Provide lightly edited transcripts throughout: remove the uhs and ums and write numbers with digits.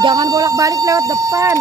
jangan bolak-balik lewat depan.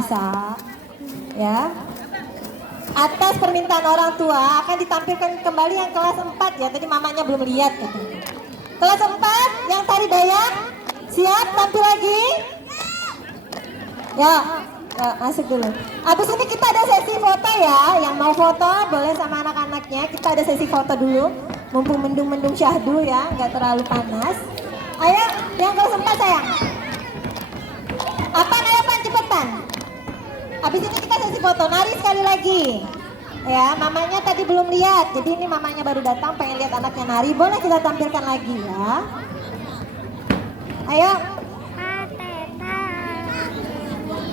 bisa Ya. Atas permintaan orang tua akan ditampilkan kembali yang kelas 4 ya. Tadi mamanya belum lihat katanya. Kelas 4 yang tari dayak siap tampil lagi? Ya, masuk dulu. Abis ini kita ada sesi foto ya. Yang mau foto boleh sama anak-anaknya. Kita ada sesi foto dulu. Mumpung mendung-mendung syahdu ya, nggak terlalu panas. Ayo, yang kelas 4 sayang. Apaan, ayo Pan, cepetan. Abis ini kita sesi foto, nari sekali lagi. Ya, mamanya tadi belum lihat. Jadi ini mamanya baru datang, pengen lihat anaknya nari. Boleh kita tampilkan lagi ya. Ayo.